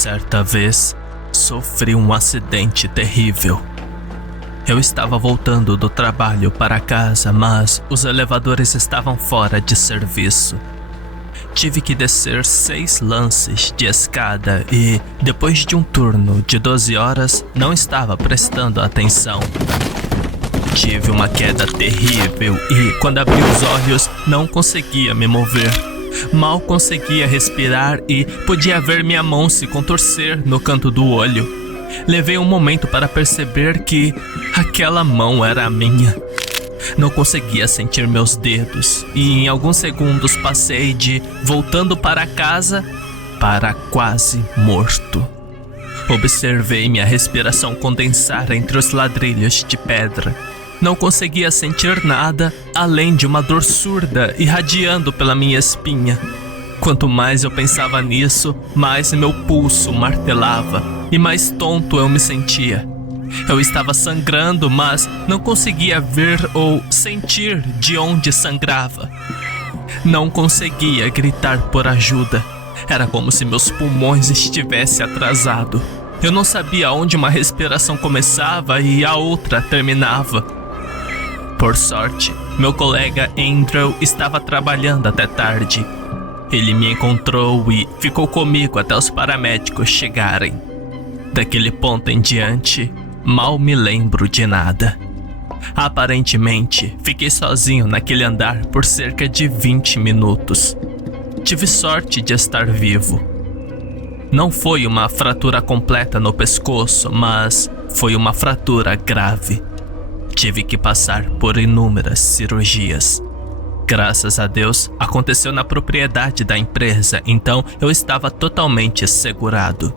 Certa vez, sofri um acidente terrível. Eu estava voltando do trabalho para casa, mas os elevadores estavam fora de serviço. Tive que descer 6 lances de escada e, depois de um turno de 12 horas, não estava prestando atenção. Tive uma queda terrível e, quando abri os olhos, não conseguia me mover. Mal conseguia respirar e podia ver minha mão se contorcer no canto do olho. Levei um momento para perceber que aquela mão era a minha. Não conseguia sentir meus dedos e em alguns segundos passei de voltando para casa para quase morto. Observei minha respiração condensar entre os ladrilhos de pedra. Não conseguia sentir nada além de uma dor surda irradiando pela minha espinha. Quanto mais eu pensava nisso, mais meu pulso martelava e mais tonto eu me sentia. Eu estava sangrando, mas não conseguia ver ou sentir de onde sangrava. Não conseguia gritar por ajuda. Era como se meus pulmões estivessem atrasados. Eu não sabia onde uma respiração começava e a outra terminava. Por sorte, meu colega Andrew estava trabalhando até tarde. Ele me encontrou e ficou comigo até os paramédicos chegarem. Daquele ponto em diante, mal me lembro de nada. Aparentemente, fiquei sozinho naquele andar por cerca de 20 minutos. Tive sorte de estar vivo. Não foi uma fratura completa no pescoço, mas foi uma fratura grave. Tive que passar por inúmeras cirurgias. Graças a Deus, aconteceu na propriedade da empresa, então eu estava totalmente segurado.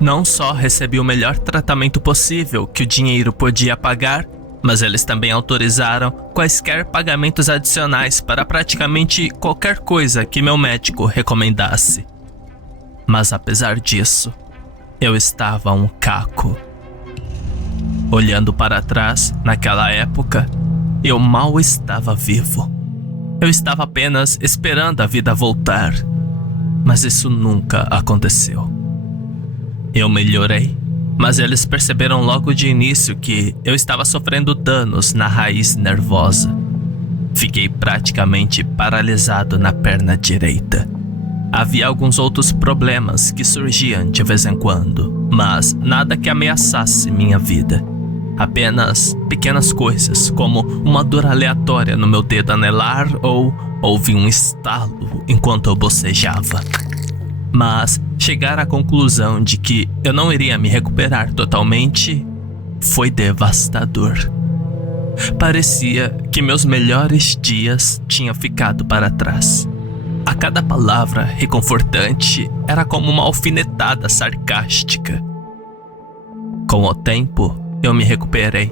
Não só recebi o melhor tratamento possível que o dinheiro podia pagar, mas eles também autorizaram quaisquer pagamentos adicionais para praticamente qualquer coisa que meu médico recomendasse. Mas apesar disso, eu estava um caco. Olhando para trás, naquela época, eu mal estava vivo. Eu estava apenas esperando a vida voltar, mas isso nunca aconteceu. Eu melhorei, mas eles perceberam logo de início que eu estava sofrendo danos na raiz nervosa. Fiquei praticamente paralisado na perna direita. Havia alguns outros problemas que surgiam de vez em quando, mas nada que ameaçasse minha vida. Apenas pequenas coisas, como uma dor aleatória no meu dedo anelar ou houve um estalo enquanto eu bocejava. Mas chegar à conclusão de que eu não iria me recuperar totalmente foi devastador. Parecia que meus melhores dias tinham ficado para trás. A cada palavra reconfortante era como uma alfinetada sarcástica. Com o tempo, eu me recuperei.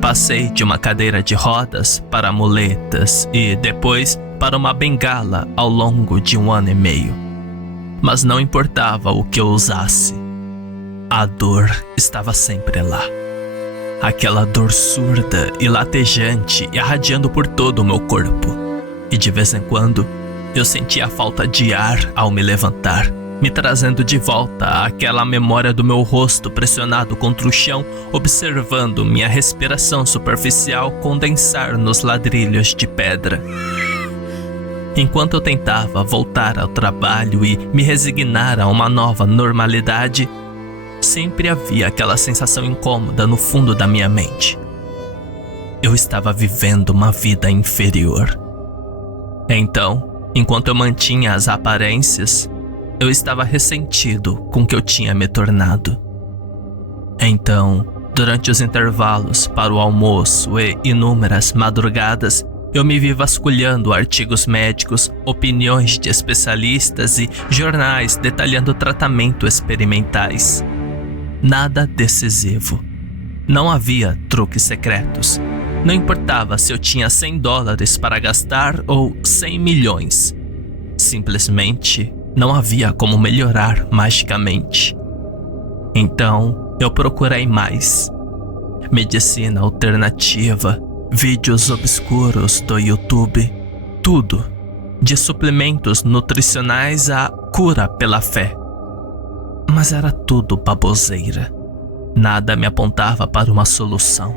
Passei de uma cadeira de rodas para muletas e depois para uma bengala ao longo de 1 ano e meio. Mas não importava o que eu usasse. A dor estava sempre lá. Aquela dor surda e latejante irradiando por todo o meu corpo. E de vez em quando, eu sentia a falta de ar ao me levantar, me trazendo de volta àquela memória do meu rosto pressionado contra o chão, observando minha respiração superficial condensar nos ladrilhos de pedra. Enquanto eu tentava voltar ao trabalho e me resignar a uma nova normalidade, sempre havia aquela sensação incômoda no fundo da minha mente. Eu estava vivendo uma vida inferior. Então, enquanto eu mantinha as aparências, eu estava ressentido com o que eu tinha me tornado. Então, durante os intervalos para o almoço e inúmeras madrugadas, eu me vi vasculhando artigos médicos, opiniões de especialistas e jornais detalhando tratamentos experimentais. Nada decisivo. Não havia truques secretos. Não importava se eu tinha $100 para gastar ou 100 milhões. Simplesmente não havia como melhorar magicamente. Então eu procurei mais. Medicina alternativa, vídeos obscuros do YouTube, tudo, de suplementos nutricionais à cura pela fé. Mas era tudo baboseira. Nada me apontava para uma solução.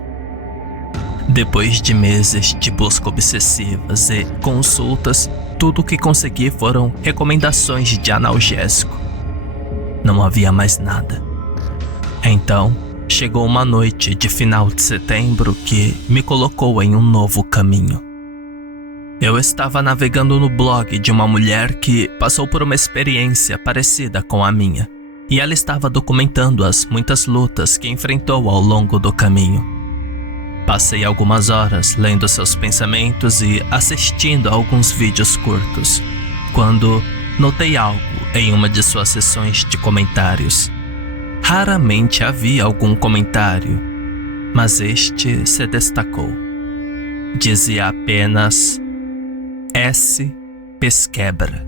Depois de meses de busca obsessivas e consultas, tudo o que consegui foram recomendações de analgésico. Não havia mais nada. Então, chegou uma noite de final de setembro que me colocou em um novo caminho. Eu estava navegando no blog de uma mulher que passou por uma experiência parecida com a minha, e ela estava documentando as muitas lutas que enfrentou ao longo do caminho. Passei algumas horas lendo seus pensamentos e assistindo a alguns vídeos curtos, quando notei algo em uma de suas sessões de comentários. Raramente havia algum comentário, mas este se destacou. Dizia apenas S. Pesquebra.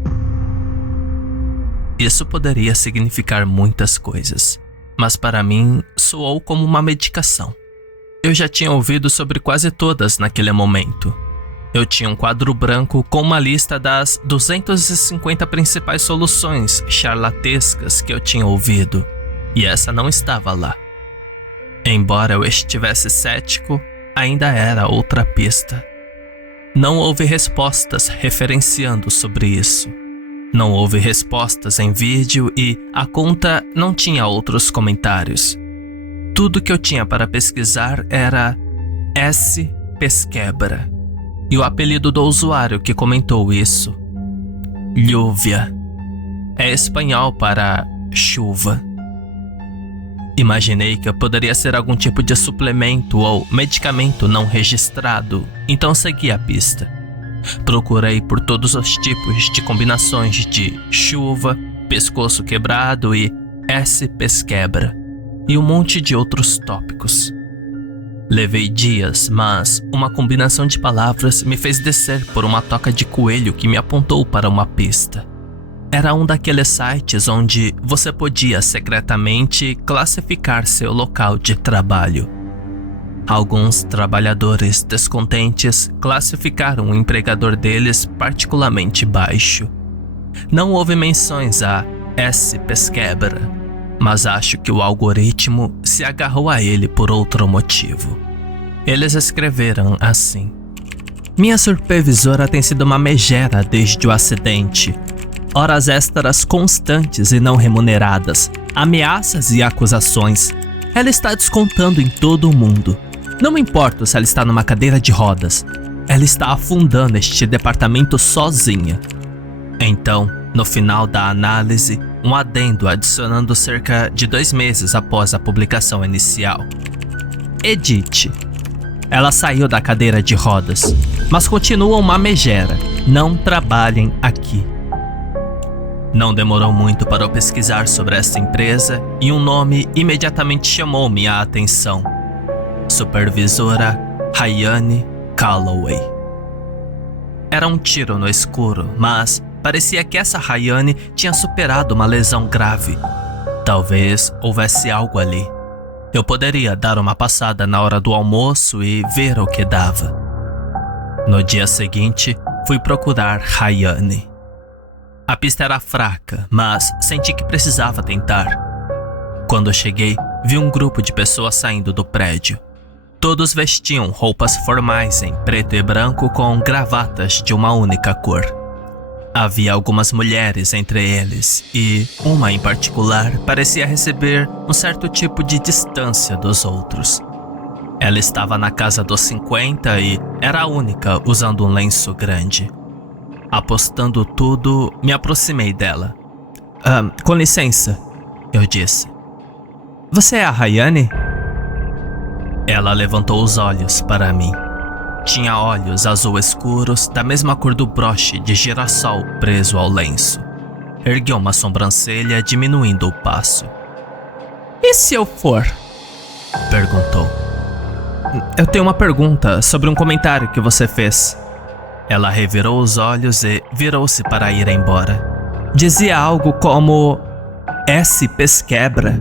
Isso poderia significar muitas coisas, mas para mim soou como uma medicação. Eu já tinha ouvido sobre quase todas naquele momento. Eu tinha um quadro branco com uma lista das 250 principais soluções charlatescas que eu tinha ouvido, e essa não estava lá. Embora eu estivesse cético, ainda era outra pista. Não houve respostas referenciando sobre isso. Não houve respostas em vídeo e a conta não tinha outros comentários. Tudo que eu tinha para pesquisar era S. Pesquebra. E o apelido do usuário que comentou isso, Lluvia, é espanhol para chuva. Imaginei que poderia ser algum tipo de suplemento ou medicamento não registrado, então segui a pista. Procurei por todos os tipos de combinações de chuva, pescoço quebrado e S. Pesquebra, e um monte de outros tópicos. Levei dias, mas uma combinação de palavras me fez descer por uma toca de coelho que me apontou para uma pista. Era um daqueles sites onde você podia secretamente classificar seu local de trabalho. Alguns trabalhadores descontentes classificaram o empregador deles particularmente baixo. Não houve menções a S. Pesquebra, mas acho que o algoritmo se agarrou a ele por outro motivo. Eles escreveram assim: minha supervisora tem sido uma megera desde o acidente. Horas extras constantes e não remuneradas, ameaças e acusações. Ela está descontando em todo o mundo. Não me importa se ela está numa cadeira de rodas. Ela está afundando este departamento sozinha. Então, no final da análise, um adendo adicionando cerca de 2 meses após a publicação inicial. Edite. Ela saiu da cadeira de rodas, mas continua uma megera. Não trabalhem aqui. Não demorou muito para eu pesquisar sobre esta empresa e um nome imediatamente chamou minha atenção. Supervisora Rayane Calloway. Era um tiro no escuro, mas parecia que essa Rayane tinha superado uma lesão grave. Talvez houvesse algo ali. Eu poderia dar uma passada na hora do almoço e ver o que dava. No dia seguinte, fui procurar Rayane. A pista era fraca, mas senti que precisava tentar. Quando cheguei, vi um grupo de pessoas saindo do prédio. Todos vestiam roupas formais em preto e branco com gravatas de uma única cor. Havia algumas mulheres entre eles e uma em particular parecia receber um certo tipo de distância dos outros. Ela estava na casa dos 50 e era a única usando um lenço grande. Apostando tudo, me aproximei dela. Com licença, eu disse. Você é a Rayane? Ela levantou os olhos para mim. Tinha olhos azul escuros da mesma cor do broche de girassol preso ao lenço. Ergueu uma sobrancelha diminuindo o passo. E se eu for? Perguntou. Eu tenho uma pergunta sobre um comentário que você fez. Ela revirou os olhos e virou-se para ir embora. Dizia algo como S. Pesquebra.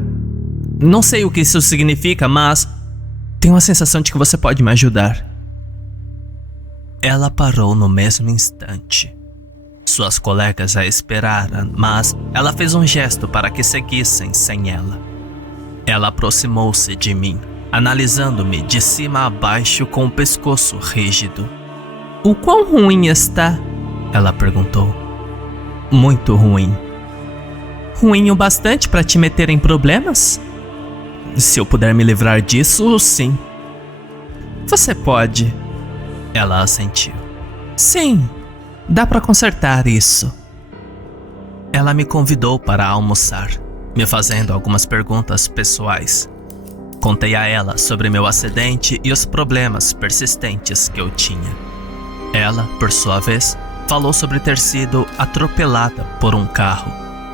Não sei o que isso significa, mas tenho a sensação de que você pode me ajudar. Ela parou no mesmo instante. Suas colegas a esperaram, mas ela fez um gesto para que seguissem sem ela. Ela aproximou-se de mim, analisando-me de cima a baixo com o pescoço rígido. "O quão ruim está?" ela perguntou. "Muito ruim." "Ruim o bastante para te meter em problemas?" "Se eu puder me livrar disso, sim." "Você pode." Ela assentiu. "Sim, dá para consertar isso." Ela me convidou para almoçar, me fazendo algumas perguntas pessoais. Contei a ela sobre meu acidente e os problemas persistentes que eu tinha. Ela, por sua vez, falou sobre ter sido atropelada por um carro.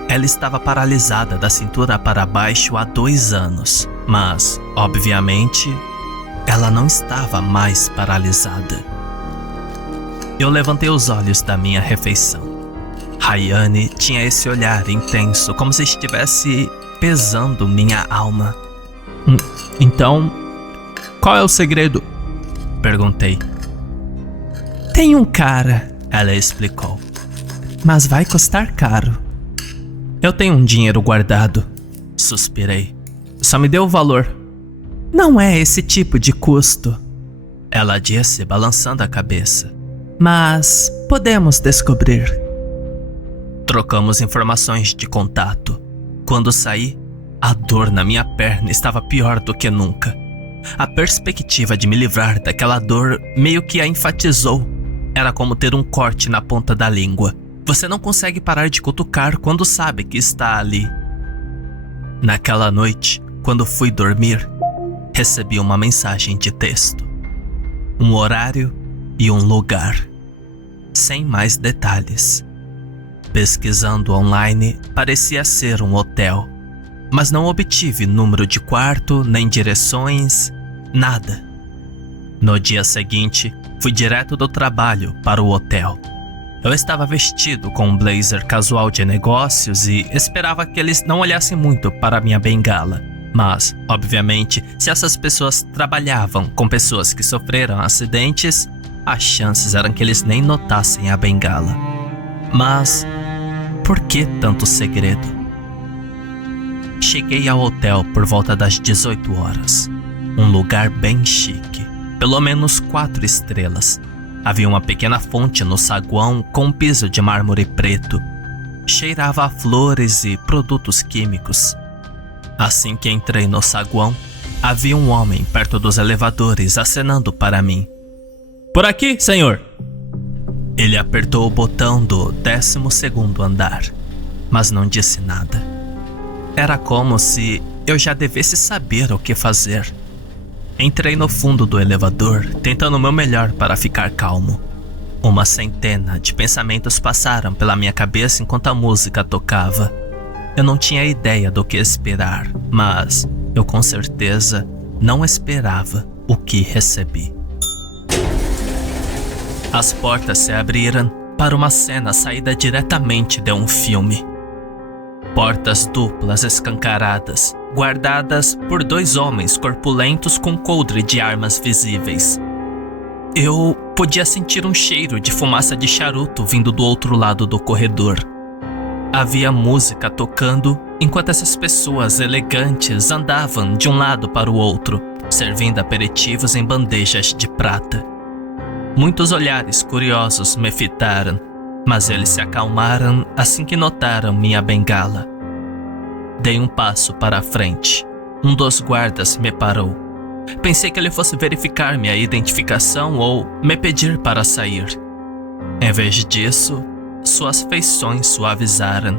Ela estava paralisada da cintura para baixo há 2 anos, mas, obviamente, ela não estava mais paralisada. Eu levantei os olhos da minha refeição. Rayane tinha esse olhar intenso, como se estivesse pesando minha alma. Então, qual é o segredo?" perguntei. "Tem um cara", ela explicou, "mas vai custar caro." "Eu tenho um dinheiro guardado", suspirei. "Só me dê o valor." "Não é esse tipo de custo", ela disse, balançando a cabeça. "Mas podemos descobrir." Trocamos informações de contato. Quando saí, a dor na minha perna estava pior do que nunca. A perspectiva de me livrar daquela dor meio que a enfatizou. Era como ter um corte na ponta da língua. Você não consegue parar de cutucar quando sabe que está ali. Naquela noite, quando fui dormir, recebi uma mensagem de texto. Um horário e um lugar. Sem mais detalhes. Pesquisando online, parecia ser um hotel. Mas não obtive número de quarto, nem direções, nada. No dia seguinte, fui direto do trabalho para o hotel. Eu estava vestido com um blazer casual de negócios e esperava que eles não olhassem muito para minha bengala. Mas, obviamente, se essas pessoas trabalhavam com pessoas que sofreram acidentes, as chances eram que eles nem notassem a bengala. Mas, por que tanto segredo? Cheguei ao hotel por volta das 18 horas. Um lugar bem chique, pelo menos 4 estrelas. Havia uma pequena fonte no saguão com um piso de mármore preto. Cheirava a flores e produtos químicos. Assim que entrei no saguão, havia um homem perto dos elevadores acenando para mim. "Por aqui, senhor!" Ele apertou o botão do 12º andar, mas não disse nada. Era como se eu já devesse saber o que fazer. Entrei no fundo do elevador, tentando o meu melhor para ficar calmo. Uma centena de pensamentos passaram pela minha cabeça enquanto a música tocava. Eu não tinha ideia do que esperar, mas eu com certeza não esperava o que recebi. As portas se abriram para uma cena saída diretamente de um filme. Portas duplas escancaradas, guardadas por 2 homens corpulentos com coldre de armas visíveis. Eu podia sentir um cheiro de fumaça de charuto vindo do outro lado do corredor. Havia música tocando enquanto essas pessoas elegantes andavam de um lado para o outro, servindo aperitivos em bandejas de prata. Muitos olhares curiosos me fitaram, mas eles se acalmaram assim que notaram minha bengala. Dei um passo para a frente. Um dos guardas me parou. Pensei que ele fosse verificar minha identificação ou me pedir para sair. Em vez disso, suas feições suavizaram.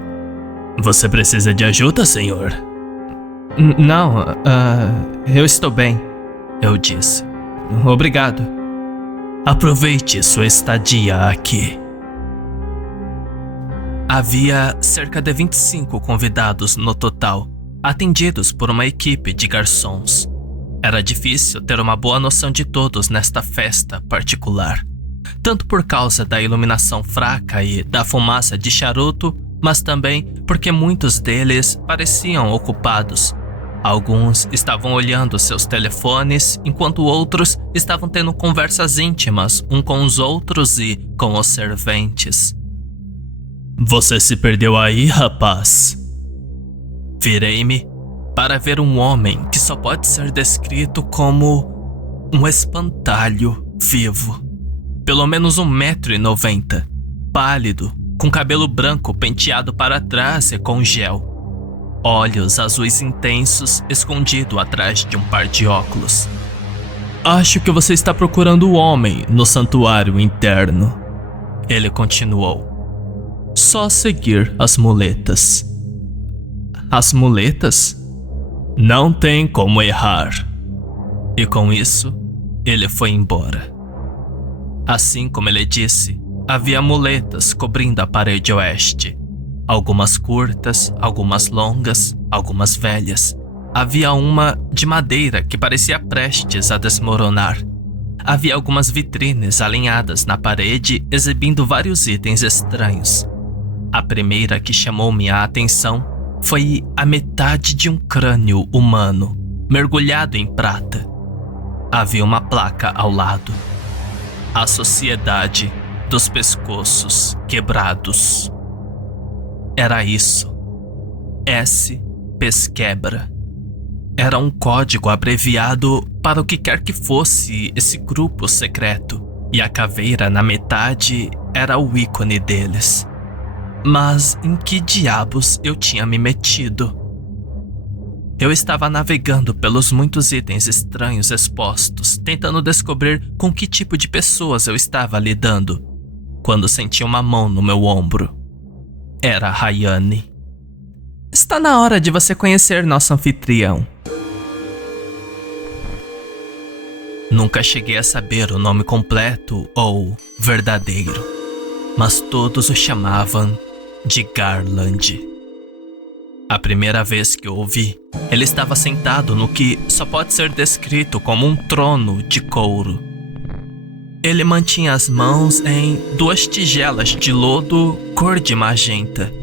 "Você precisa de ajuda, senhor?" Não, eu estou bem", eu disse. "Obrigado." "Aproveite sua estadia aqui." Havia cerca de 25 convidados no total, atendidos por uma equipe de garçons. Era difícil ter uma boa noção de todos nesta festa particular, tanto por causa da iluminação fraca e da fumaça de charuto, mas também porque muitos deles pareciam ocupados. Alguns estavam olhando seus telefones, enquanto outros estavam tendo conversas íntimas uns com os outros e com os serventes. Você se perdeu aí, rapaz? Virei-me para ver um homem que só pode ser descrito como um espantalho vivo. Pelo menos 1,90 m, pálido, com cabelo branco penteado para trás e com gel. Olhos azuis intensos escondido atrás de um par de óculos. Acho que você está procurando o homem no santuário interno. Ele continuou. Só seguir as muletas. As muletas? Não tem como errar. E com isso, ele foi embora. Assim como ele disse, havia muletas cobrindo a parede oeste. Algumas curtas, algumas longas, algumas velhas. Havia uma de madeira que parecia prestes a desmoronar. Havia algumas vitrines alinhadas na parede exibindo vários itens estranhos. A primeira que chamou minha atenção foi a metade de um crânio humano, mergulhado em prata. Havia uma placa ao lado. A Sociedade dos Pescoços Quebrados. Era isso. S. Pesquebra. Era um código abreviado para o que quer que fosse esse grupo secreto, e a caveira na metade era o ícone deles. Mas em que diabos eu tinha me metido? Eu estava navegando pelos muitos itens estranhos expostos, tentando descobrir com que tipo de pessoas eu estava lidando, quando senti uma mão no meu ombro. Era Rayane. Está na hora de você conhecer nosso anfitrião. Nunca cheguei a saber o nome completo ou verdadeiro, mas todos o chamavam de Garland. A primeira vez que o ouvi, ele estava sentado no que só pode ser descrito como um trono de couro. Ele mantinha as mãos em 2 tigelas de lodo cor de magenta.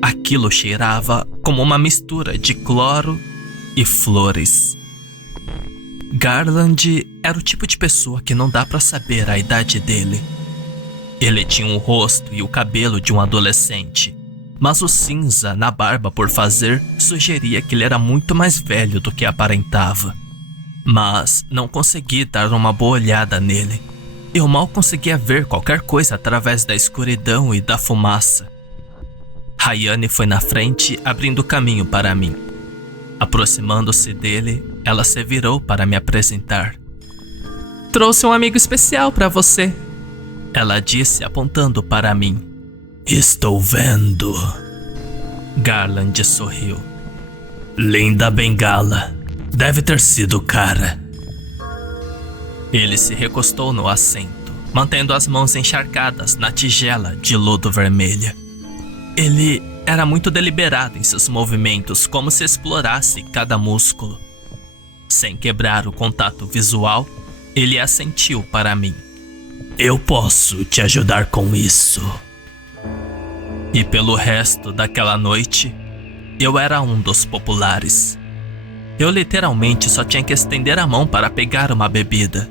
Aquilo cheirava como uma mistura de cloro e flores. Garland era o tipo de pessoa que não dá pra saber a idade dele. Ele tinha o rosto e o cabelo de um adolescente, mas o cinza na barba por fazer sugeria que ele era muito mais velho do que aparentava. Mas não consegui dar uma boa olhada nele. Eu mal conseguia ver qualquer coisa através da escuridão e da fumaça. Rayane foi na frente, abrindo caminho para mim. Aproximando-se dele, ela se virou para me apresentar. Trouxe um amigo especial para você, ela disse apontando para mim. Estou vendo. Garland sorriu. Linda bengala. Deve ter sido cara. Ele se recostou no assento, mantendo as mãos encharcadas na tigela de lodo vermelha. Ele era muito deliberado em seus movimentos, como se explorasse cada músculo. Sem quebrar o contato visual, ele assentiu para mim. Eu posso te ajudar com isso. E pelo resto daquela noite, eu era um dos populares. Eu literalmente só tinha que estender a mão para pegar uma bebida.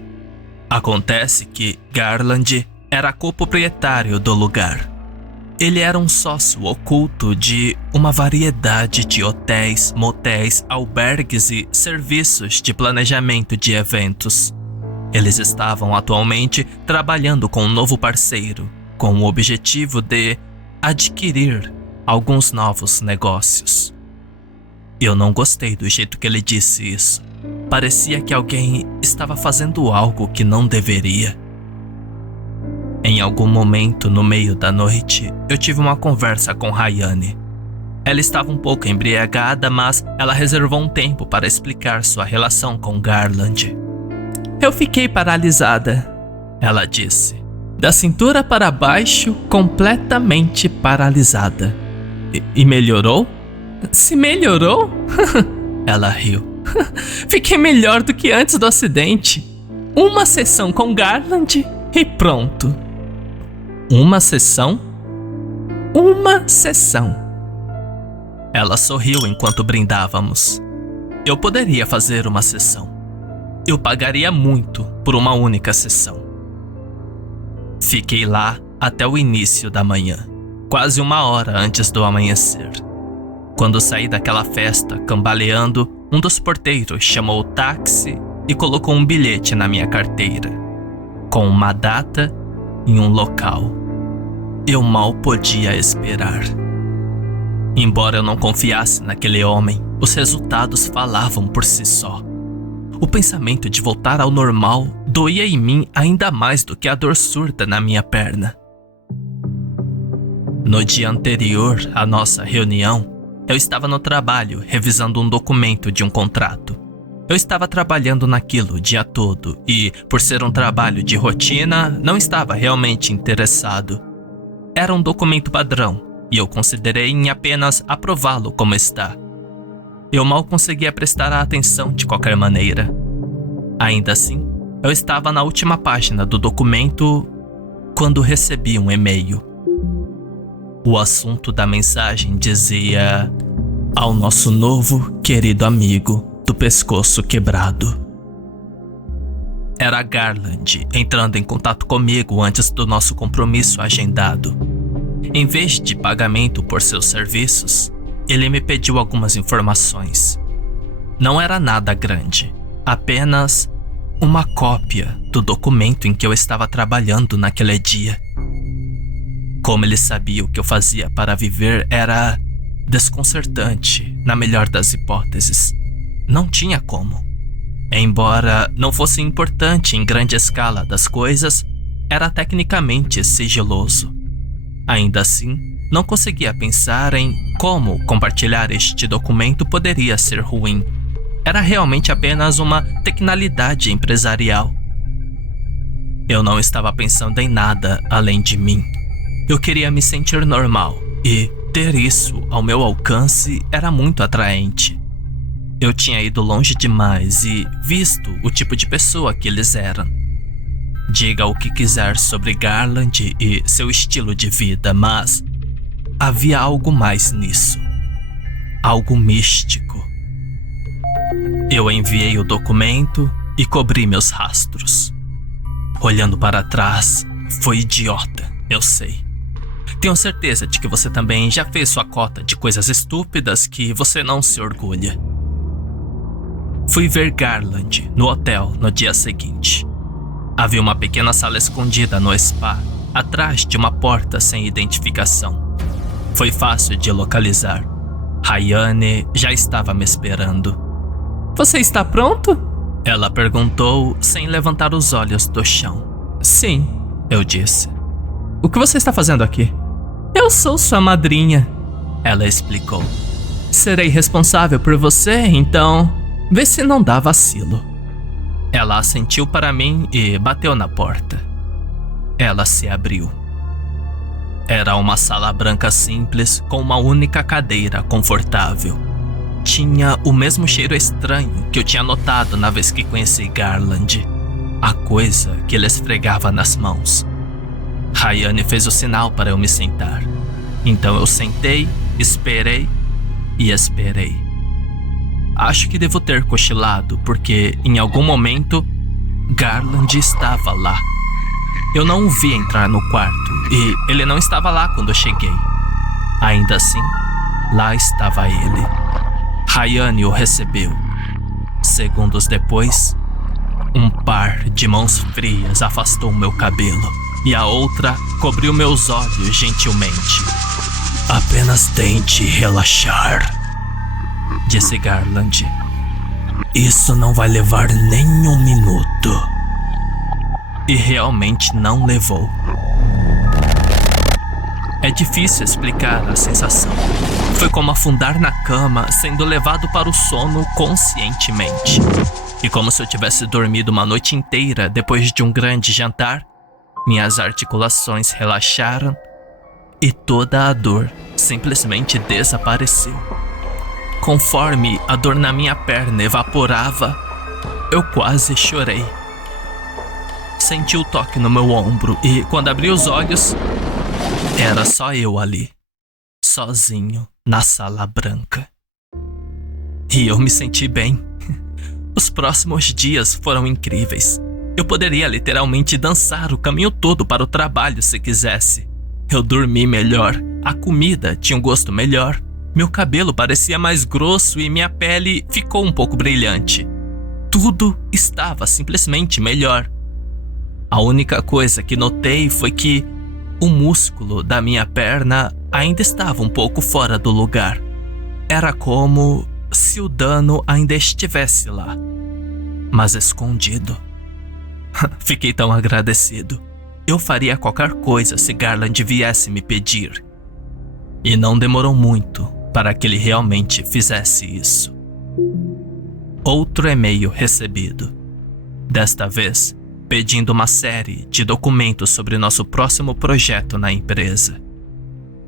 Acontece que Garland era coproprietário do lugar. Ele era um sócio oculto de uma variedade de hotéis, motéis, albergues e serviços de planejamento de eventos. Eles estavam atualmente trabalhando com um novo parceiro, com o objetivo de adquirir alguns novos negócios. Eu não gostei do jeito que ele disse isso. Parecia que alguém estava fazendo algo que não deveria. Em algum momento no meio da noite, eu tive uma conversa com Rayane. Ela estava um pouco embriagada, mas ela reservou um tempo para explicar sua relação com Garland. Eu fiquei paralisada, ela disse. Da cintura para baixo, completamente paralisada. E melhorou? Se melhorou? Ela riu. Fiquei melhor do que antes do acidente. Uma sessão com Garland e pronto. Uma sessão? Uma sessão. Ela sorriu enquanto brindávamos. Eu poderia fazer uma sessão. Eu pagaria muito por uma única sessão. Fiquei lá até o início da manhã. quase 1 hora antes do amanhecer. Quando saí daquela festa, cambaleando, um dos porteiros chamou o táxi e colocou um bilhete na minha carteira, com uma data e um local. Eu mal podia esperar. Embora eu não confiasse naquele homem, os resultados falavam por si só. O pensamento de voltar ao normal doía em mim ainda mais do que a dor surda na minha perna. No dia anterior à nossa reunião, eu estava no trabalho revisando um documento de um contrato. Eu estava trabalhando naquilo o dia todo e, por ser um trabalho de rotina, não estava realmente interessado. Era um documento padrão e eu considerei em apenas aprová-lo como está. Eu mal conseguia prestar atenção de qualquer maneira. Ainda assim, eu estava na última página do documento quando recebi um e-mail. O assunto da mensagem dizia: ao nosso novo, querido amigo do pescoço quebrado. Era Garland entrando em contato comigo antes do nosso compromisso agendado. Em vez de pagamento por seus serviços, ele me pediu algumas informações. Não era nada grande, apenas uma cópia do documento em que eu estava trabalhando naquele dia. Como ele sabia o que eu fazia para viver, era desconcertante, na melhor das hipóteses. Não tinha como. Embora não fosse importante em grande escala das coisas, era tecnicamente sigiloso. Ainda assim, não conseguia pensar em como compartilhar este documento poderia ser ruim. Era realmente apenas uma tecnicalidade empresarial. Eu não estava pensando em nada além de mim. Eu queria me sentir normal e ter isso ao meu alcance era muito atraente. Eu tinha ido longe demais e visto o tipo de pessoa que eles eram. Diga o que quiser sobre Garland e seu estilo de vida, mas havia algo mais nisso. Algo místico. Eu enviei o documento e cobri meus rastros. Olhando para trás, foi idiota, eu sei. Tenho certeza de que você também já fez sua cota de coisas estúpidas que você não se orgulha. Fui ver Garland no hotel no dia seguinte. Havia uma pequena sala escondida no spa, atrás de uma porta sem identificação. Foi fácil de localizar. Rayane já estava me esperando. Você está pronto? Ela perguntou sem levantar os olhos do chão. Sim, eu disse. O que você está fazendo aqui? Eu sou sua madrinha, ela explicou. Serei responsável por você, então vê se não dá vacilo. Ela assentiu para mim e bateu na porta. Ela se abriu. Era uma sala branca simples com uma única cadeira confortável. Tinha o mesmo cheiro estranho que eu tinha notado na vez que conheci Garland. A coisa que ele esfregava nas mãos. Rayane fez o sinal para eu me sentar. Então eu sentei, esperei e esperei. Acho que devo ter cochilado, porque em algum momento Garland estava lá. Eu não o vi entrar no quarto e ele não estava lá quando eu cheguei. Ainda assim, lá estava ele. Rayane o recebeu. Segundos depois, um par de mãos frias afastou meu cabelo e a outra cobriu meus olhos gentilmente. Apenas tente relaxar, disse Garland. Isso não vai levar nem um minuto. E realmente não levou. É difícil explicar a sensação. Foi como afundar na cama, sendo levado para o sono conscientemente. E como se eu tivesse dormido uma noite inteira depois de um grande jantar, minhas articulações relaxaram e toda a dor simplesmente desapareceu. Conforme a dor na minha perna evaporava, eu quase chorei. Senti o toque no meu ombro e, quando abri os olhos, era só eu ali, sozinho na sala branca. E eu me senti bem. Os próximos dias foram incríveis. Eu poderia literalmente dançar o caminho todo para o trabalho se quisesse. Eu dormi melhor a comida tinha um gosto melhor, meu cabelo parecia mais grosso e minha pele ficou um pouco brilhante. Tudo estava simplesmente melhor. A única coisa que notei foi que o músculo da minha perna ainda estava um pouco fora do lugar. Era como se o dano ainda estivesse lá, mas escondido. Fiquei tão agradecido. Eu faria qualquer coisa se Garland viesse me pedir. E não demorou muito para que ele realmente fizesse isso. Outro e-mail recebido. Desta vez, pedindo uma série de documentos sobre nosso próximo projeto na empresa.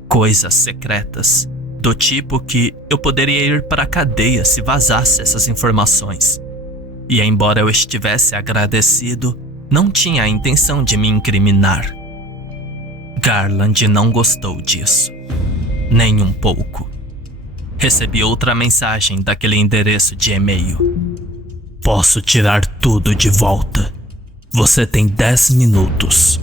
Coisas secretas, do tipo que eu poderia ir para a cadeia se vazasse essas informações. E embora eu estivesse agradecido, não tinha a intenção de me incriminar. Garland não gostou disso. Nem um pouco. Recebi outra mensagem daquele endereço de e-mail. Posso tirar tudo de volta. Você tem 10 minutos.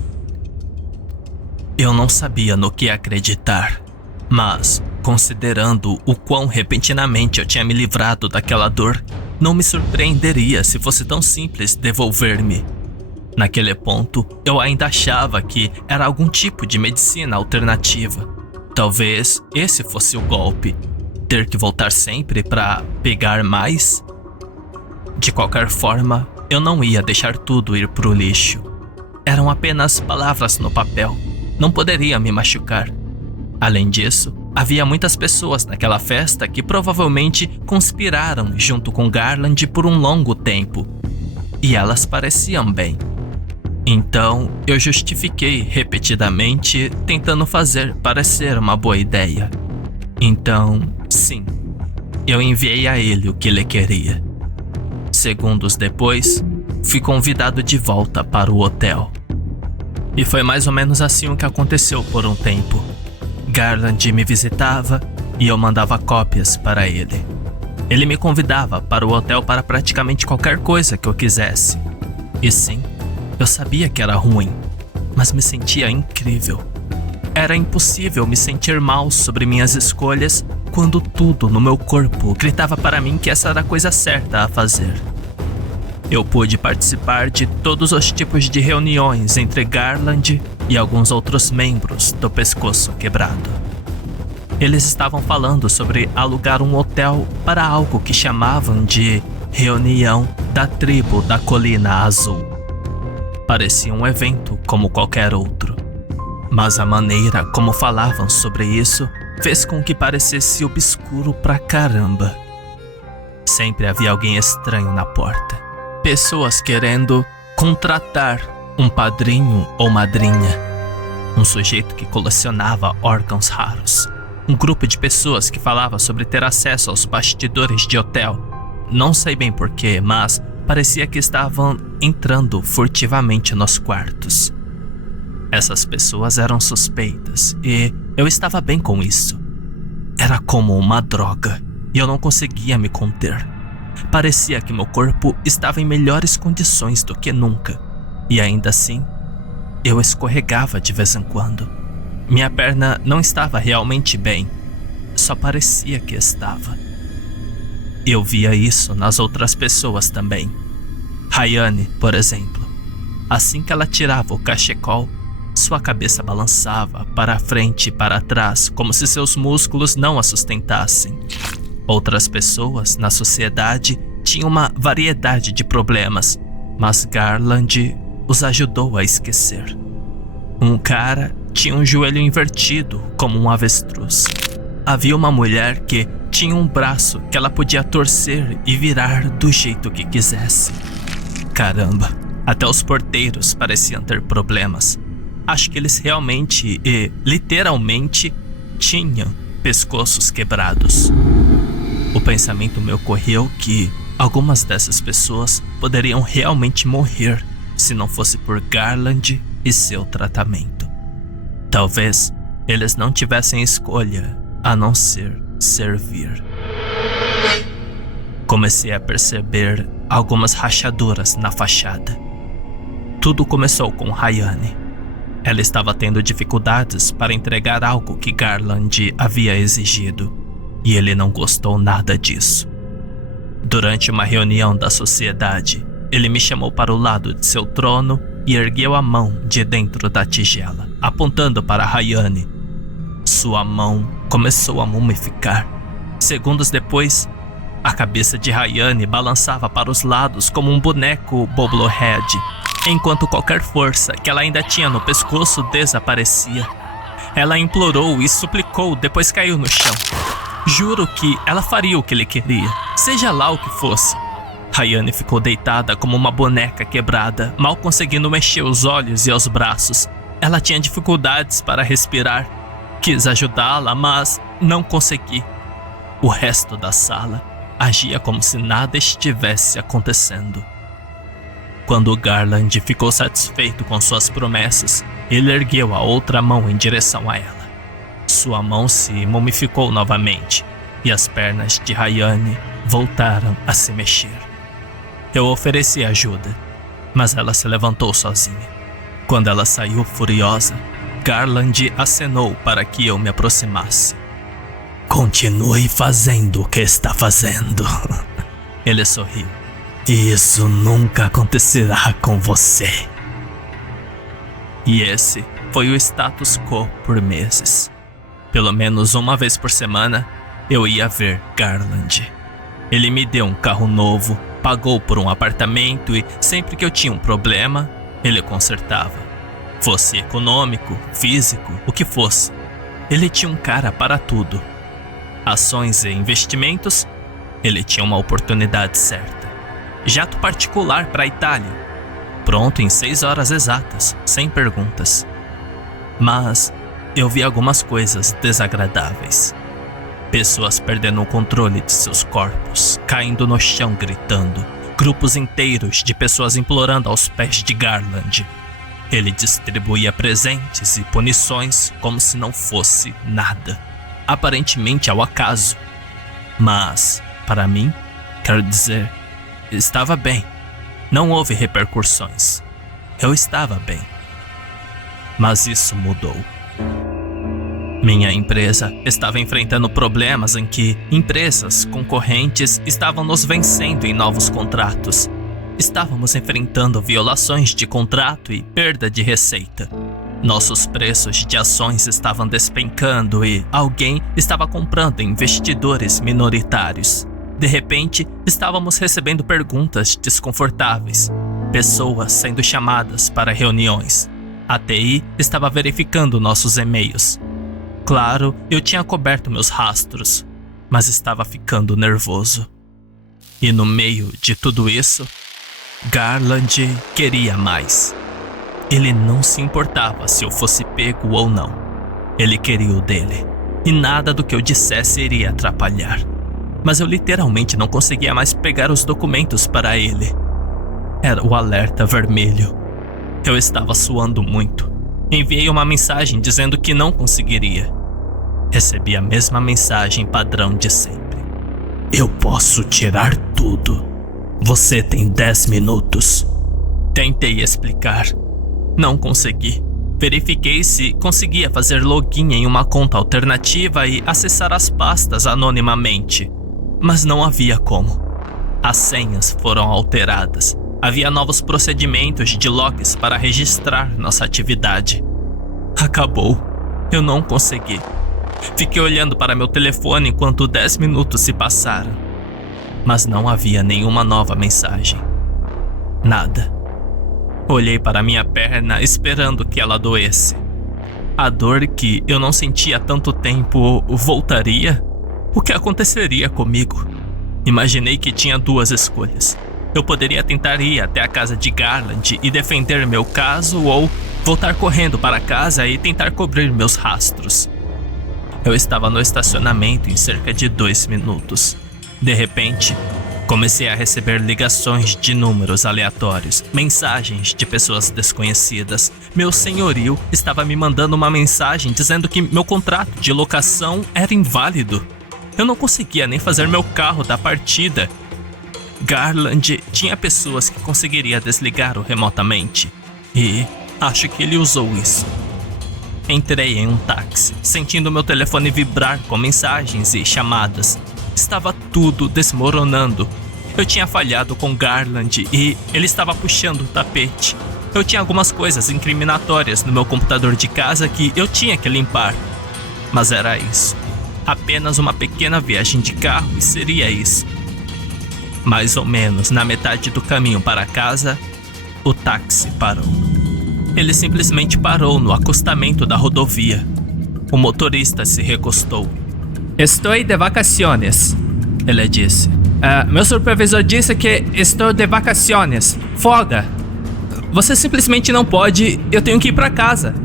Eu não sabia no que acreditar, mas, considerando o quão repentinamente eu tinha me livrado daquela dor, não me surpreenderia se fosse tão simples devolver-me. Naquele ponto, eu ainda achava que era algum tipo de medicina alternativa. Talvez esse fosse o golpe. Ter que voltar sempre para pegar mais? De qualquer forma, eu não ia deixar tudo ir pro lixo. Eram apenas palavras no papel. Não poderia me machucar. Além disso, havia muitas pessoas naquela festa que provavelmente conspiraram junto com Garland por um longo tempo. E elas pareciam bem. Então, eu justifiquei repetidamente, tentando fazer parecer uma boa ideia. Então, sim, eu enviei a ele o que ele queria. Segundos depois, fui convidado de volta para o hotel. E foi mais ou menos assim o que aconteceu por um tempo. Garland me visitava e eu mandava cópias para ele. Ele me convidava para o hotel para praticamente qualquer coisa que eu quisesse. E sim, eu sabia que era ruim, mas me sentia incrível. Era impossível me sentir mal sobre minhas escolhas quando tudo no meu corpo gritava para mim que essa era a coisa certa a fazer. Eu pude participar de todos os tipos de reuniões entre Garland e alguns outros membros do Pescoço Quebrado. Eles estavam falando sobre alugar um hotel para algo que chamavam de Reunião da Tribo da Colina Azul. Parecia um evento como qualquer outro, mas a maneira como falavam sobre isso fez com que parecesse obscuro pra caramba. Sempre havia alguém estranho na porta. Pessoas querendo contratar um padrinho ou madrinha. Um sujeito que colecionava órgãos raros. Um grupo de pessoas que falava sobre ter acesso aos bastidores de hotel. Não sei bem porquê, mas parecia que estavam entrando furtivamente nos quartos. Essas pessoas eram suspeitas e eu estava bem com isso. Era como uma droga e eu não conseguia me conter. Parecia que meu corpo estava em melhores condições do que nunca. E ainda assim, eu escorregava de vez em quando. Minha perna não estava realmente bem, só parecia que estava. Eu via isso nas outras pessoas também. Rayane, por exemplo. Assim que ela tirava o cachecol, sua cabeça balançava para frente e para trás, como se seus músculos não a sustentassem. Outras pessoas na sociedade tinham uma variedade de problemas, mas Garland os ajudou a esquecer. Um cara tinha um joelho invertido, como um avestruz. Havia uma mulher que tinha um braço que ela podia torcer e virar do jeito que quisesse. Caramba, até os porteiros pareciam ter problemas. Acho que eles realmente e literalmente tinham pescoços quebrados. O pensamento me ocorreu que algumas dessas pessoas poderiam realmente morrer se não fosse por Garland e seu tratamento. Talvez eles não tivessem escolha a não ser servir. Comecei a perceber algumas rachaduras na fachada. Tudo começou com Rayane. Ela estava tendo dificuldades para entregar algo que Garland havia exigido, e ele não gostou nada disso. Durante uma reunião da sociedade, ele me chamou para o lado de seu trono e ergueu a mão de dentro da tigela, apontando para Rayane. Sua mão começou a mumificar. Segundos depois, a cabeça de Rayane balançava para os lados como um boneco bobblehead, enquanto qualquer força que ela ainda tinha no pescoço desaparecia. Ela implorou e suplicou, depois caiu no chão. Juro que ela faria o que ele queria, seja lá o que fosse. Rayane ficou deitada como uma boneca quebrada, mal conseguindo mexer os olhos e os braços. Ela tinha dificuldades para respirar. Quis ajudá-la, mas não consegui. O resto da sala agia como se nada estivesse acontecendo. Quando Garland ficou satisfeito com suas promessas, ele ergueu a outra mão em direção a ela. Sua mão se mumificou novamente e as pernas de Rayane voltaram a se mexer. Eu ofereci ajuda, mas ela se levantou sozinha. Quando ela saiu furiosa, Garland acenou para que eu me aproximasse. Continue fazendo o que está fazendo. Ele sorriu. Isso nunca acontecerá com você. E esse foi o status quo por meses. Pelo menos uma vez por semana, eu ia ver Garland. Ele me deu um carro novo, pagou por um apartamento e sempre que eu tinha um problema, ele consertava. Fosse econômico, físico, o que fosse. Ele tinha um cara para tudo. Ações e investimentos, ele tinha uma oportunidade certa. Jato particular para a Itália. Pronto em 6 horas exatas, sem perguntas. Mas eu vi algumas coisas desagradáveis. Pessoas perdendo o controle de seus corpos, caindo no chão gritando. Grupos inteiros de pessoas implorando aos pés de Garland. Ele distribuía presentes e punições como se não fosse nada. Aparentemente ao acaso. Mas, para mim, quero dizer, estava bem. Não houve repercussões. Eu estava bem. Mas isso mudou. Minha empresa estava enfrentando problemas em que empresas concorrentes estavam nos vencendo em novos contratos. Estávamos enfrentando violações de contrato e perda de receita. Nossos preços de ações estavam despencando e alguém estava comprando investidores minoritários. De repente, estávamos recebendo perguntas desconfortáveis, pessoas sendo chamadas para reuniões. A TI estava verificando nossos e-mails. Claro, eu tinha coberto meus rastros, mas estava ficando nervoso. E no meio de tudo isso, Garland queria mais. Ele não se importava se eu fosse pego ou não. Ele queria o dele, e nada do que eu dissesse iria atrapalhar. Mas eu literalmente não conseguia mais pegar os documentos para ele. Era o alerta vermelho. Eu estava suando muito. Enviei uma mensagem dizendo que não conseguiria. Recebi a mesma mensagem padrão de sempre. Eu posso tirar tudo. Você tem 10 minutos. Tentei explicar. Não consegui. Verifiquei se conseguia fazer login em uma conta alternativa e acessar as pastas anonimamente. Mas não havia como. As senhas foram alteradas. Havia novos procedimentos de logs para registrar nossa atividade. Acabou. Eu não consegui. Fiquei olhando para meu telefone enquanto 10 minutos se passaram. Mas não havia nenhuma nova mensagem. Nada. Olhei para minha perna esperando que ela doesse. A dor que eu não sentia há tanto tempo voltaria? O que aconteceria comigo? Imaginei que tinha 2 escolhas. Eu poderia tentar ir até a casa de Garland e defender meu caso ou voltar correndo para casa e tentar cobrir meus rastros. Eu estava no estacionamento em cerca de 2 minutos. De repente, comecei a receber ligações de números aleatórios, mensagens de pessoas desconhecidas. Meu senhorio estava me mandando uma mensagem dizendo que meu contrato de locação era inválido. Eu não conseguia nem fazer meu carro da partida. Garland tinha pessoas que conseguiria desligar-o remotamente. E Acho que ele usou isso. Entrei em um táxi, sentindo meu telefone vibrar com mensagens e chamadas. Estava tudo desmoronando. Eu tinha falhado com Garland e ele estava puxando o tapete. Eu tinha algumas coisas incriminatórias no meu computador de casa que eu tinha que limpar. Mas era isso. Apenas uma pequena viagem de carro e seria isso. Mais ou menos na metade do caminho para casa, o táxi parou. Ele simplesmente parou no acostamento da rodovia. O motorista se recostou. Estou de vacaciones, ele disse. Meu supervisor disse que estou de vacaciones. Folga. Você simplesmente não pode, eu tenho que ir para casa.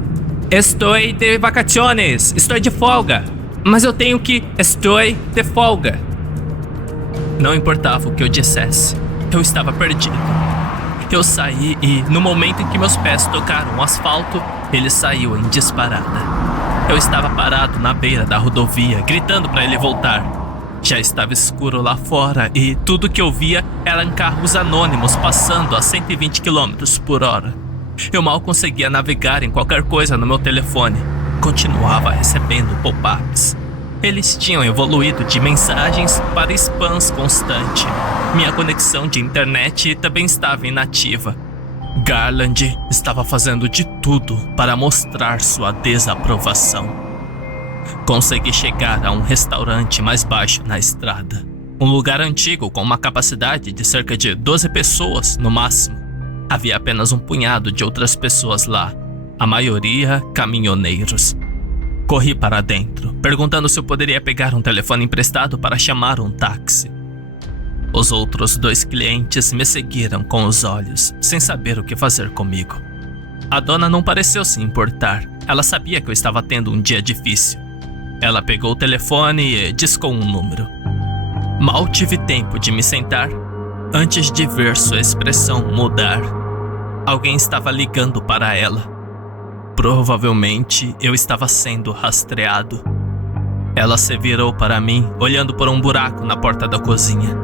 Estou de vacaciones, estou de folga. Mas eu tenho que, estou de folga. Não importava o que eu dissesse, eu estava perdido. Eu saí e, no momento em que meus pés tocaram o asfalto, ele saiu em disparada. Eu estava parado na beira da rodovia, gritando para ele voltar. Já estava escuro lá fora e tudo que eu via eram carros anônimos passando a 120 km por hora. Eu mal conseguia navegar em qualquer coisa no meu telefone. Continuava recebendo pop-ups. Eles tinham evoluído de mensagens para spams constante. Minha conexão de internet também estava inativa. Garland estava fazendo de tudo para mostrar sua desaprovação. Consegui chegar a um restaurante mais baixo na estrada. Um lugar antigo com uma capacidade de cerca de 12 pessoas no máximo. Havia apenas um punhado de outras pessoas lá, a maioria caminhoneiros. Corri para dentro, perguntando se eu poderia pegar um telefone emprestado para chamar um táxi. Os outros 2 clientes me seguiram com os olhos, sem saber o que fazer comigo. A dona não pareceu se importar. Ela sabia que eu estava tendo um dia difícil. Ela pegou o telefone e discou um número. Mal tive tempo de me sentar antes de ver sua expressão mudar. Alguém estava ligando para ela. Provavelmente eu estava sendo rastreado. Ela se virou para mim, olhando por um buraco na porta da cozinha.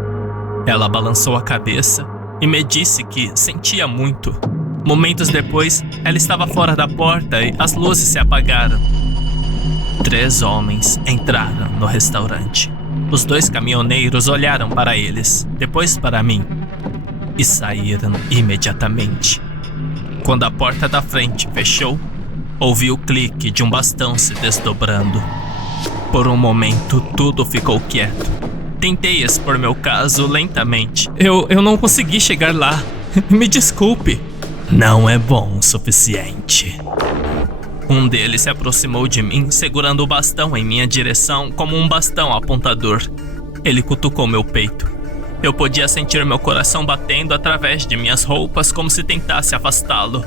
Ela balançou a cabeça e me disse que sentia muito. Momentos depois, ela estava fora da porta e as luzes se apagaram. 3 homens entraram no restaurante. Os 2 caminhoneiros olharam para eles, depois para mim, e saíram imediatamente. Quando a porta da frente fechou, ouvi o clique de um bastão se desdobrando. Por um momento, tudo ficou quieto. Tentei expor meu caso lentamente. Eu não consegui chegar lá. Me desculpe. Não é bom o suficiente. Um deles se aproximou de mim, segurando o bastão em minha direção como um bastão apontador. Ele cutucou meu peito. Eu podia sentir meu coração batendo através de minhas roupas como se tentasse afastá-lo.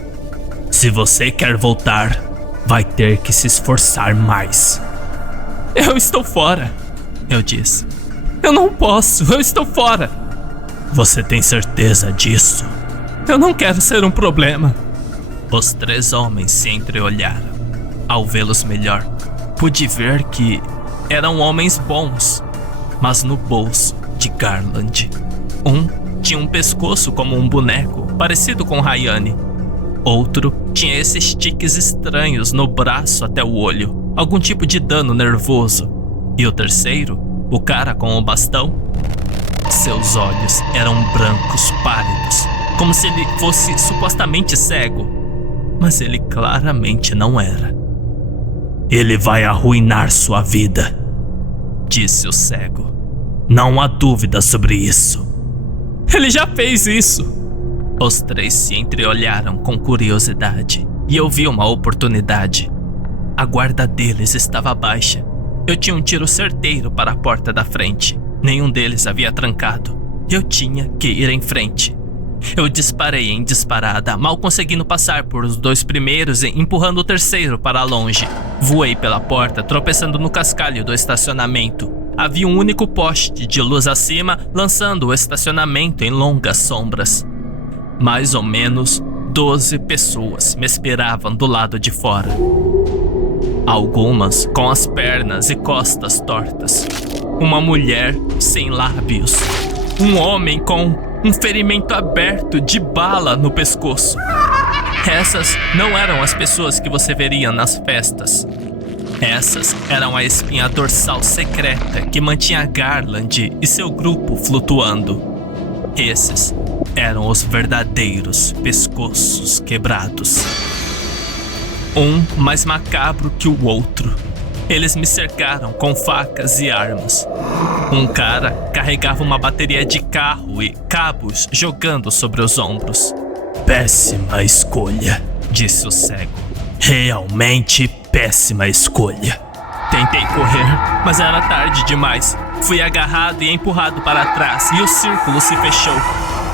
Se você quer voltar, vai ter que se esforçar mais. Eu estou fora, eu disse. Eu não posso, eu estou fora. Você tem certeza disso? Eu não quero ser um problema. Os 3 homens se entreolharam. Ao vê-los melhor, pude ver que eram homens bons, mas no bolso de Garland. Um tinha um pescoço como um boneco, parecido com Rayane. Outro tinha esses tiques estranhos no braço até o olho, algum tipo de dano nervoso. E o terceiro, o cara com o bastão, seus olhos eram brancos pálidos, como se ele fosse supostamente cego, mas ele claramente não era. Ele vai arruinar sua vida, disse o cego. Não há dúvida sobre isso. Ele já fez isso. Os 3 se entreolharam com curiosidade e eu vi uma oportunidade. A guarda deles estava baixa. Eu tinha um tiro certeiro para a porta da frente. Nenhum deles havia trancado. Eu tinha que ir em frente. Eu disparei em disparada, mal conseguindo passar por os 2 primeiros e empurrando o terceiro para longe. Voei pela porta, tropeçando no cascalho do estacionamento. Havia um único poste de luz acima, lançando o estacionamento em longas sombras. Mais ou menos 12 pessoas me esperavam do lado de fora. Algumas com as pernas e costas tortas. Uma mulher sem lábios. Um homem com um ferimento aberto de bala no pescoço. Essas não eram as pessoas que você veria nas festas. Essas eram a espinha dorsal secreta que mantinha Garland e seu grupo flutuando. Esses eram os verdadeiros pescoços quebrados. Um mais macabro que o outro. Eles me cercaram com facas e armas. Um cara carregava uma bateria de carro e cabos jogando sobre os ombros. Péssima escolha, disse o cego. Realmente péssima escolha. Tentei correr, mas era tarde demais. Fui agarrado e empurrado para trás e o círculo se fechou.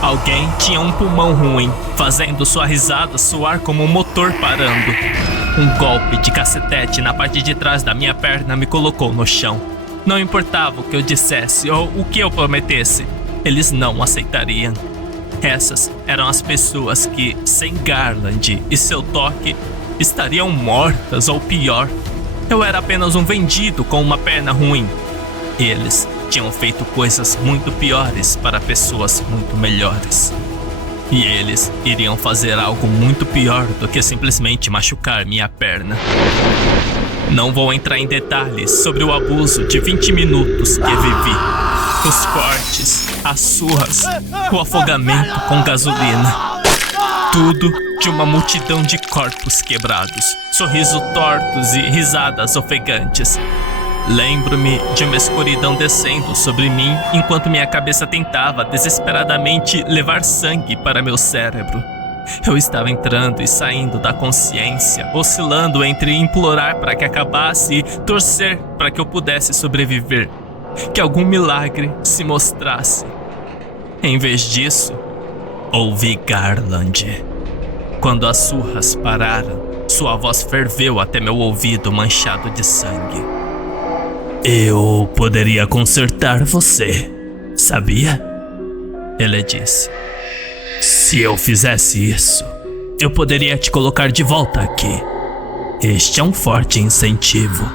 Alguém tinha um pulmão ruim, fazendo sua risada soar como um motor parando. Um golpe de cacetete na parte de trás da minha perna me colocou no chão. Não importava o que eu dissesse ou o que eu prometesse, eles não aceitariam. Essas eram as pessoas que, sem Garland e seu toque, estariam mortas ou pior. Eu era apenas um vendido com uma perna ruim. Eles tinham feito coisas muito piores para pessoas muito melhores. E eles iriam fazer algo muito pior do que simplesmente machucar minha perna. Não vou entrar em detalhes sobre o abuso de 20 minutos que vivi. Os cortes, as surras, o afogamento com gasolina. Tudo de uma multidão de corpos quebrados, sorrisos tortos e risadas ofegantes. Lembro-me de uma escuridão descendo sobre mim enquanto minha cabeça tentava desesperadamente levar sangue para meu cérebro. Eu estava entrando e saindo da consciência, oscilando entre implorar para que acabasse e torcer para que eu pudesse sobreviver, que algum milagre se mostrasse. Em vez disso, ouvi Garland. Quando as surras pararam, sua voz ferveu até meu ouvido manchado de sangue. Eu poderia consertar você, sabia? Ele disse. Se eu fizesse isso, eu poderia te colocar de volta aqui. Este é um forte incentivo.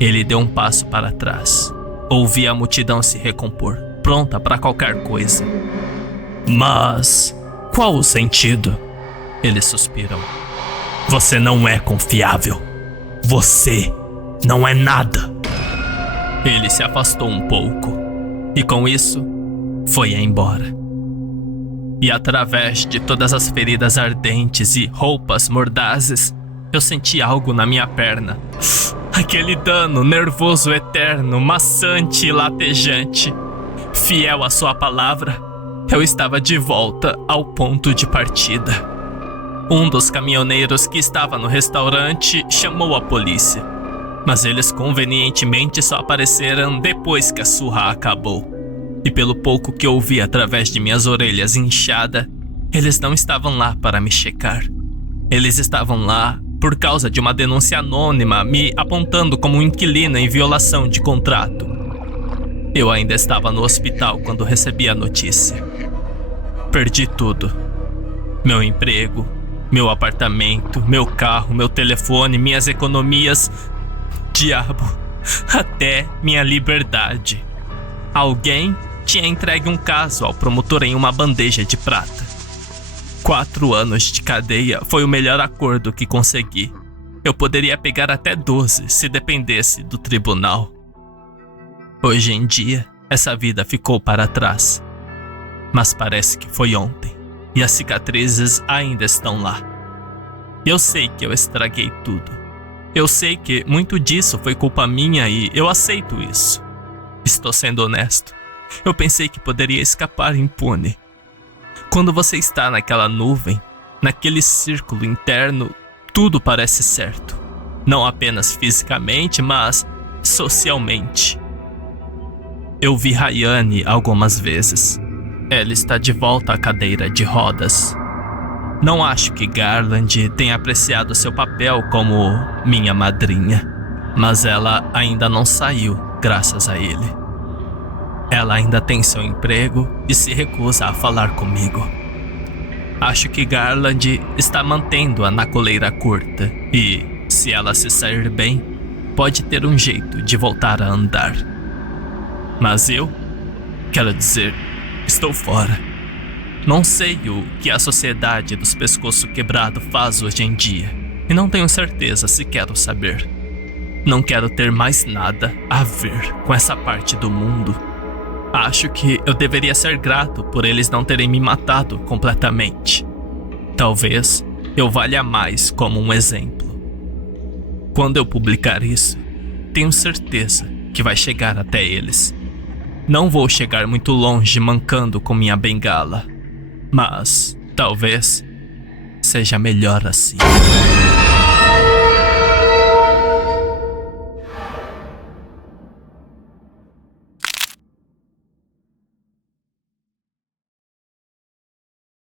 Ele deu um passo para trás. Ouvi a multidão se recompor, pronta para qualquer coisa. Mas qual o sentido? Ele suspirou. Você não é confiável. Você não é nada. Ele se afastou um pouco e com isso foi embora. E através de todas as feridas ardentes e roupas mordazes, eu senti algo na minha perna. Aquele dano nervoso eterno, maçante e latejante. Fiel à sua palavra, eu estava de volta ao ponto de partida. Um dos caminhoneiros que estava no restaurante chamou a polícia, mas eles convenientemente só apareceram depois que a surra acabou. E pelo pouco que ouvi através de minhas orelhas inchadas, eles não estavam lá para me checar. Eles estavam lá por causa de uma denúncia anônima me apontando como um inquilino em violação de contrato. Eu ainda estava no hospital quando recebi a notícia. Perdi tudo. Meu emprego, meu apartamento, meu carro, meu telefone, minhas economias. Diabo, até minha liberdade. Alguém tinha entregue um caso ao promotor em uma bandeja de prata. 4 anos de cadeia foi o melhor acordo que consegui. Eu poderia pegar até 12 se dependesse do tribunal. Hoje em dia, essa vida ficou para trás. Mas parece que foi ontem, e as cicatrizes ainda estão lá. Eu sei que eu estraguei tudo. Eu sei que muito disso foi culpa minha e eu aceito isso. Estou sendo honesto. Eu pensei que poderia escapar impune. Quando você está naquela nuvem, naquele círculo interno, tudo parece certo. Não apenas fisicamente, mas socialmente. Eu vi Rayane algumas vezes. Ela está de volta à cadeira de rodas. Não acho que Garland tenha apreciado seu papel como minha madrinha, mas ela ainda não saiu, graças a ele. Ela ainda tem seu emprego e se recusa a falar comigo. Acho que Garland está mantendo-a na coleira curta e, se ela se sair bem, pode ter um jeito de voltar a andar. Mas eu, quero dizer, estou fora. Não sei o que a sociedade dos pescoços quebrados faz hoje em dia, e não tenho certeza se quero saber. Não quero ter mais nada a ver com essa parte do mundo. Acho que eu deveria ser grato por eles não terem me matado completamente. Talvez eu valha mais como um exemplo. Quando eu publicar isso, tenho certeza que vai chegar até eles. Não vou chegar muito longe mancando com minha bengala, mas talvez seja melhor assim.